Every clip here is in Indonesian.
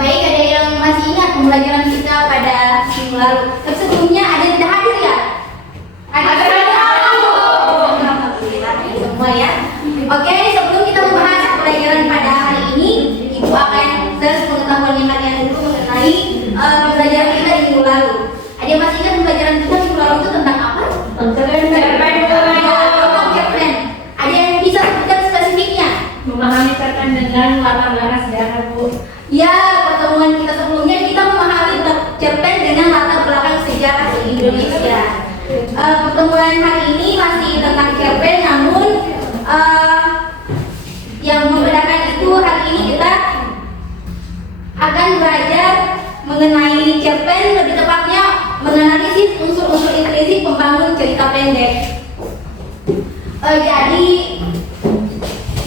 Baik, ada yang masih ingat pembelajaran kita pada minggu lalu? Tapi sebelumnya ada yang tidak hadir ya? Ada semua ya. Oke, sebelum kita membahas pembelajaran pada hari ini, Ibu akan sepengetahuannya kalian dulu mengenai pembelajaran kita di minggu lalu. Ada yang masih ingat pembelajaran kita minggu lalu itu tentang apa? Tentang cerpen. Ada yang bisa sebutkan spesifiknya? Memahami cerpen dengan latar belakang sejarah, Bu. Ya, pertemuan kita sebelumnya kita memahami cerpen dengan latar belakang sejarah di Indonesia. Pertemuan hari ini masih tentang cerpen, namun yang membedakan itu hari ini kita akan belajar mengenai cerpen, lebih tepatnya menganalisis unsur-unsur intrinsik pembangun cerita pendek. Jadi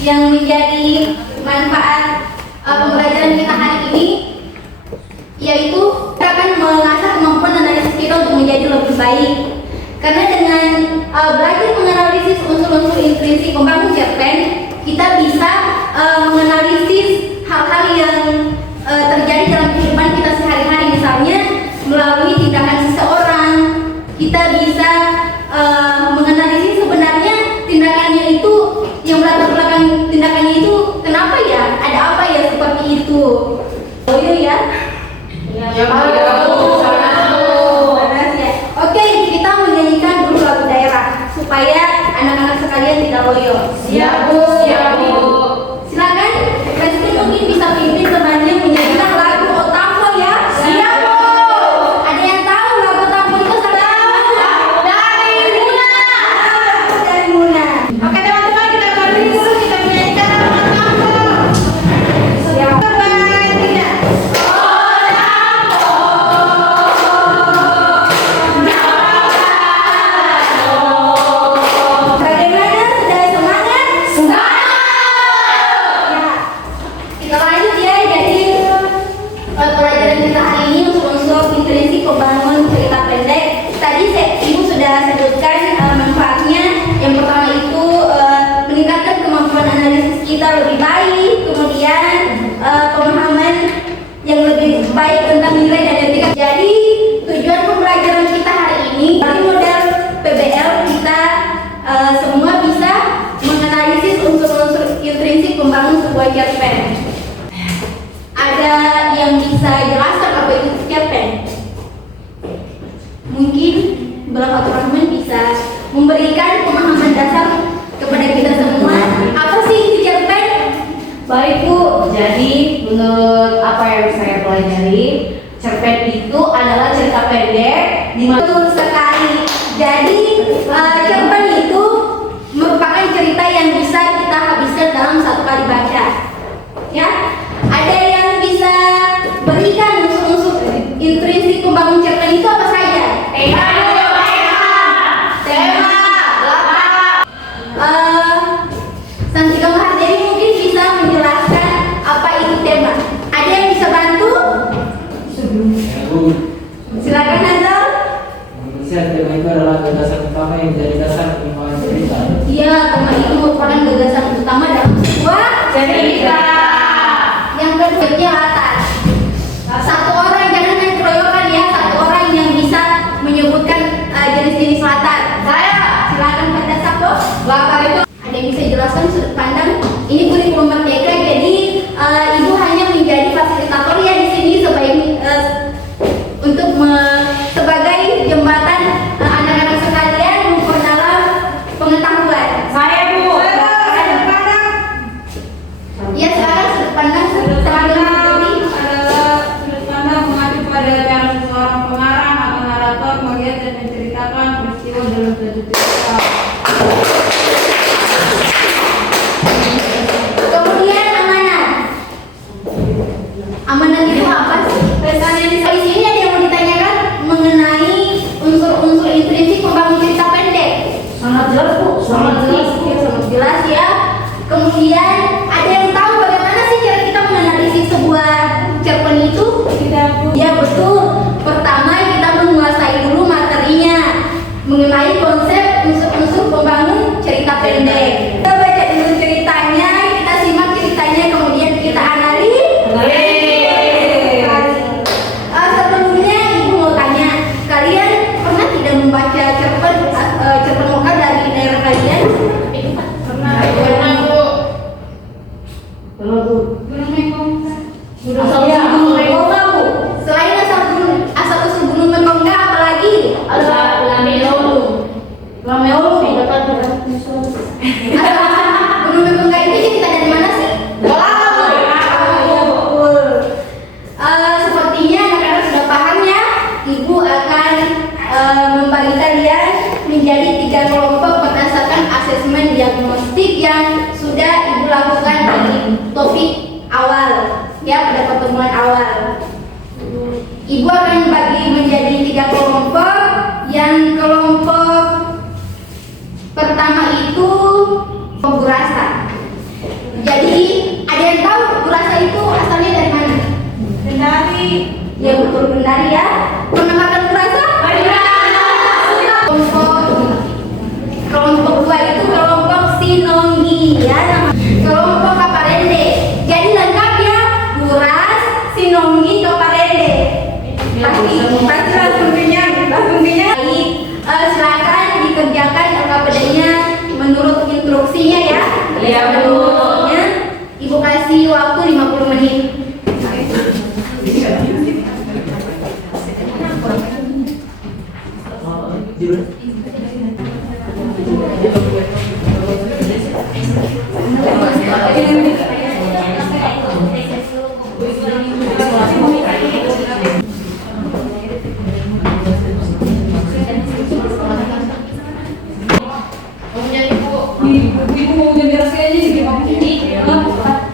yang menjadi manfaat pembelajaran kita hari ini yaitu kita akan mengasah kemampuan analisis kita untuk menjadi lebih baik. Karena dengan belajar menganalisis unsur-unsur intrinsik pembangun cerpen, kita bisa menganalisis hal-hal yang terjadi dalam kehidupan kita sehari-hari. Misalnya melalui tindakan seseorang, kita bisa menganalisis sebenarnya tindakannya itu, yang latar belakang tindakannya itu kenapa ya, ada apa ya seperti itu. Oh ya? Ya, Oke, kita menyanyikan dulu lagu daerah supaya anak-anak sekalian tidak loyo. Siap, Bu. Siap, Bu. Silakan, Presiden mungkin bisa pimpin temannya menyanyikan lagu Otavo ya. Siap, Bu. Ada yang tahu lagu Otavo itu Dari Muna. dari Muna. Oke, teman-teman, kita balik dulu, kita menyanyikan lagu Otavo. Siap. Bagaimana? Sudah semangat? Ya. Kita lanjut ya. Jadi pelajaran kita hari ini unsur-unsur intrinsik pembangun cerita pendek. Tadi Ibu sudah sebutkan manfaatnya. Yang pertama itu meningkatkan kemampuan analisis kita lebih baik, kemudian pemahaman yang lebih baik tentang nilai dan etika. Jadi tujuan pembelajaran kita hari ini dari model PBL kita semua bisa menganalisis unsur-unsur intrinsik pembangun sebuah cerpen. Ada yang bisa jelaskan apa itu cerpen? Mungkin Bang Fatur Rahman bisa memberikan pemahaman dasar kepada kita semua. Apa sih itu cerpen? Baik, Bu. Jadi menurut apa yang saya pelajari, cerpen itu adalah cerita pendek di mana Betul sekali. Jadi cerpen itu merupakan cerita yang bisa kita habiskan dalam satu kali baca. Ya, ada yang bisa berikan unsur-unsur intrinsik pembangun cerpen itu apa saja? Tema. Santika Mahardeni mungkin bisa menjelaskan apa itu tema. Ada yang bisa bantu? Silakan Nazal. Menurut saya tema itu adalah gagasan utama yang menjadi dasar pengembangan cerita. Iya, tema itu merupakan gagasan utama dalam sebuah cerita. Yang kedua latar. Satu orang, jangan main keroyokan ya, satu orang yang bisa menyebutkan jenis-jenis latar. Saya. Silakan pada Sabdo. Latar itu Ada yang bisa jelaskan sudut pandang? Ini kurikulum merdeka, jadi Ibu hanya menjadi fasilitator ya di sini untuk sebagai jembatan anak-anak sekalian memperdalam pengetahuan. saya, Bu. Ya, sekarang sudut pandang Sudut teman-teman pandang adalah sudut pandang mengacu pada cara seseorang pengarang atau narator melihat dan menceritakan peristiwa dalam suatu cerita. Kemudian amanat. Amanat itu apa sih? Pesannya di sini ada yang mau ditanyakan mengenai unsur-unsur intrinsik pembangun cerita pendek. Sangat jelas, Bu. Sangat jelas, Bu. Sangat jelas ya. Kemudian ada yang tahu bagaimana sih cara kita menganalisis sebuah cerpen itu? Tidak, Bu. Ya betul. Pertama kita menguasai dulu materinya mengenai konsep unsur-unsur pembangun cerita pendek. Kita baca dulu ceritanya, kita simak ceritanya, kemudian kita analis. logistik yang sudah Ibu lakukan di topik awal ya, pada pertemuan awal. Ibu akan bagi menjadi 3 kelompok. Yang kelompok pertama itu burasa. Jadi ada yang tahu burasa itu asalnya dari mana? Kendari. Ya betul, Kendari ya. Pernah makan burasa? Kelompok 2 itu kelompok Sinonggi ya. Kelompok Kaparende. Jadi lengkap ya, Buras, Sinonggi, Kaparende. Pasti langsung kenyang. Baik, silakan dikerjakan LKPD-nya menurut instruksinya ya. Iya, Bu. Ibu kasih waktu 50 menit. Ibu mau ujian beres kayaknya di rumah ini.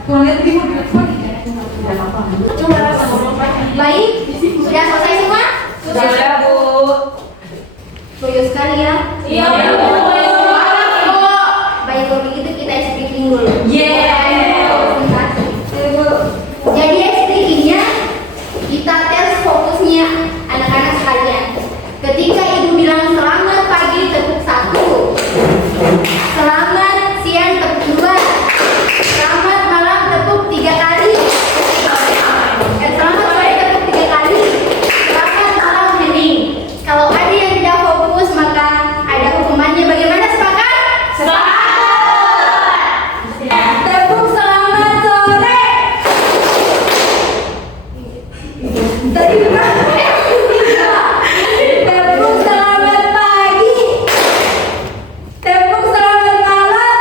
Kurang lihat ibu. Baik, sudah selesai semua? Sudah, Bu. Loyo sekali ya. Iya, Bu. Baik, kalau begitu kita speaking dulu. Yeah. Presentasi. Jadi speakingnya kita tes fokusnya anak-anak sekalian. Ketika Ibu bilang selamat pagi tepuk 1, selamat siang tepuk 2, selamat malam tepuk 3 kali, selamat sore tepuk 3 kali, selamat malam hening. Kalau ada yang tidak fokus maka ada hukumannya. Bagaimana, sepakat? Tepuk selamat sore. Tadi berapa? Tepuk selamat pagi. Tepuk selamat malam.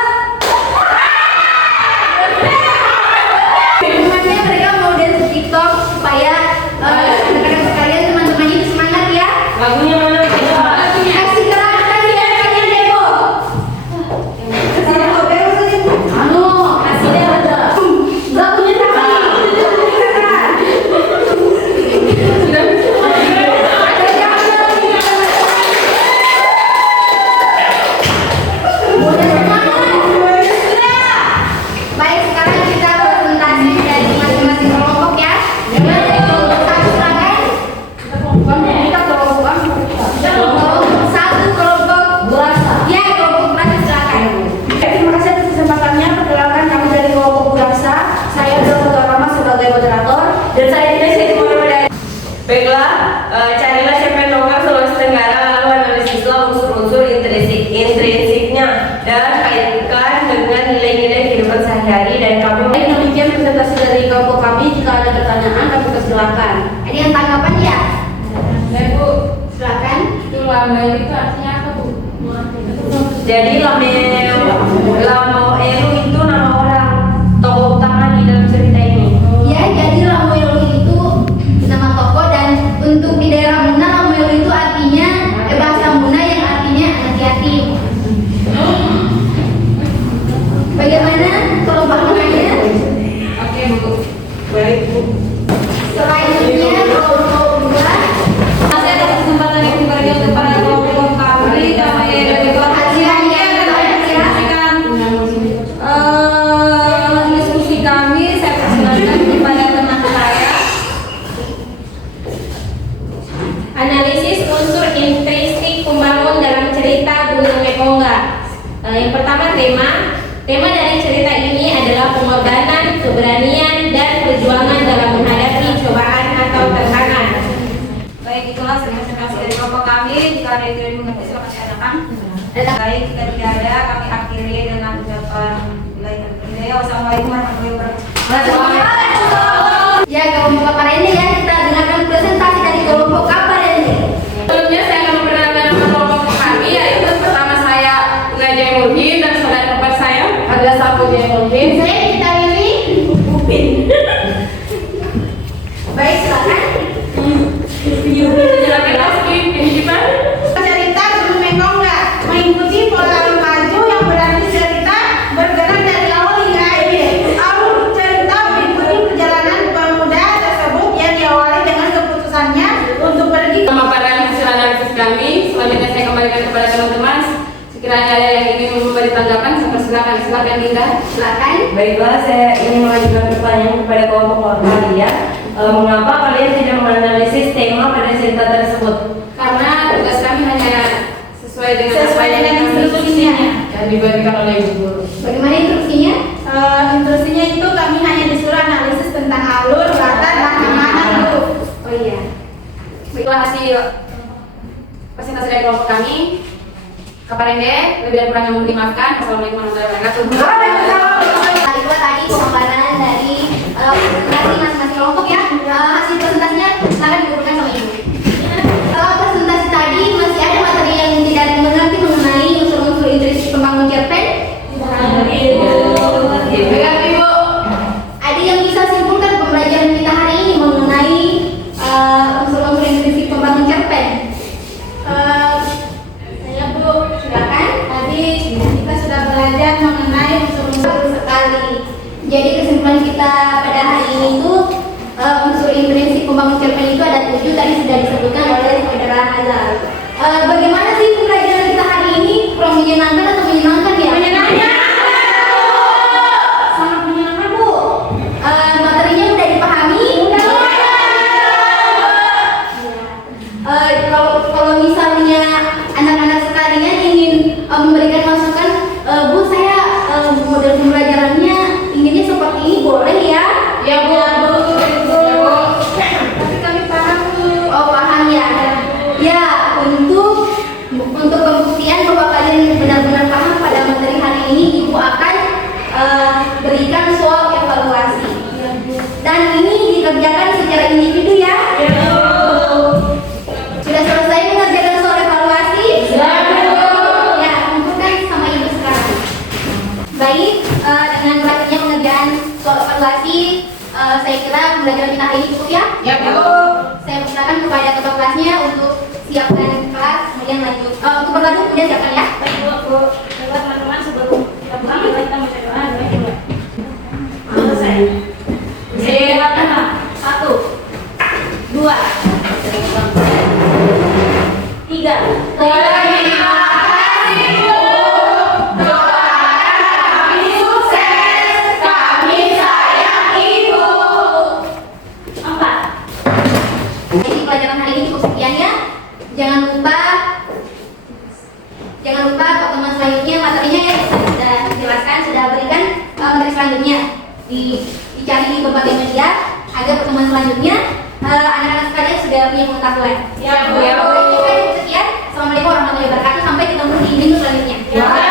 Teman-temannya mereka mau dance TikTok supaya anak-anak sekalian, teman-temannya itu semangat ya. Lagunya mana? Kasih gerakan ya kalian demo. Anu, kasih deh ada. Enggak punya tangan. Baik, sekarang kita presentasi dari masing-masing kelompok ya. Dari kelompok 1 silakan. Kelompok 1 kelompok burasa. Ya, kelompok burasa silakan. Terima kasih atas kesempatannya. Perkenalkan, kami dari kelompok Burasa. Saya adalah Ketua Rama sebagai moderator dan saya tidak jadi moderator. Baiklah, carilah cerpen dongeng Sulawesi Tenggara lalu analisislah unsur-unsur intrinsiknya dan kaitkan dengan nilai-nilai kehidupan sehari-hari dan kami Baik, demikian presentasi dari kelompok kami. Jika ada pertanyaan, kami persilakan. Ada yang tanggapan ya? Ya, Bu. Silakan. Itu lamel itu artinya apa, Bu? jadi Lamoelu itu nama orang tokoh utama di dalam cerita ini. Ya, jadi Lamoelo itu nama tokoh, dan untuk di daerah Muna Lamoelo itu artinya bahasa Muna yang artinya anak yatim. Bagaimana kalau pemahamannya? Oke, Bu. Baik, Bu. Selanjutnya kelompok 2. Masih ada kesempatan yang diberikan kepada kelompok kami. Kami dari kelompok Hadiran yang kami lain ya. silakan. Silakan Dinda. Silakan. Baiklah, saya ingin mengajukan pertanyaan kepada kelompok kalian. Mengapa kalian tidak menganalisis tema pada cerita tersebut? Karena tugas kami hanya sesuai dengan instruksinya yang diberikan oleh ibu guru. Bagaimana instruksinya? Instruksinya itu kami hanya disuruh analisis tentang alur, latar, dan mana dulu. Oh iya. Baiklah, hasil presentasi dari kelompok kami. Kaparende, lebih dan kurangnya mohon dimaafkan. Assalamualaikum warahmatullahi wabarakatuh. Itulah tadi pemaparan dari presentasi masing-masing kelompok ya. Hasil presentasinya silakan diberikan sama ibu. Setelah presentasi tadi masih ada materi yang tidak mengerti mengenai unsur-unsur intrinsik pembangun cerpen. Baiklah Ibu. Ada yang bisa simpulkan pembelajaran kita hari ini mengenai unsur-unsur intrinsik pembangun cerpen? Saya Bu, silakan. Tadi kita sudah belajar mengenai unsur-unsur sekali. Jadi kesimpulan kita pada hari ini itu unsur intrinsik pembangun cerpen itu ada 7 tadi sudah disebutkan oleh Saudara Hazal. Bagaimana sih pembelajaran kita hari ini? Kurang menyenangkan atau menyenangkan ya? Menyenangkan. Sangat menyenangkan Bu. Materinya udah dipahami? Kalau misalnya anak-anak sekalian ingin memberikan masukan, Bu saya model pembelajarannya inginnya seperti ini, boleh ya? Ya Bu. Tapi kami paham Bu. Oh paham ya. Ya untuk pembuktian bahwa kalian benar-benar paham pada materi hari ini, Ibu akan berikan soal evaluasi. Dan ini dikerjakan secara individu ya. Sudah selesai mengerjakan soal evaluasi? Ya, kumpulkan sama Ibu sekarang. Baik, dengan berakhirnya pengerjaan soal evaluasi, saya kira pembelajaran kita hari ini cukup ya. Ya Bu. Saya persilakan kepada ketua kelasnya untuk siapkan kelas, kemudian lanjut. Untuk berlalu kemudian siapkan ya. Baik Bu, teman-teman sebelum kita buka kita baca doa dulu. Selesai. Silakan 1, 2, 3. Terima kasih Bu. Doakan kami sukses. Kami sayang Ibu. 4. Jadi pelajaran hari ini cukup sekian ya. Jangan lupa pertemuan selanjutnya materinya ya sudah dijelaskan, sudah berikan materi selanjutnya dicari di berbagai media agar pertemuan selanjutnya anak-anak sekalian sudah punya pengetahuan. Ya Bu. Sekian. Assalamualaikum warahmatullahi wabarakatuh. Sampai ketemu di minggu selanjutnya. Ya.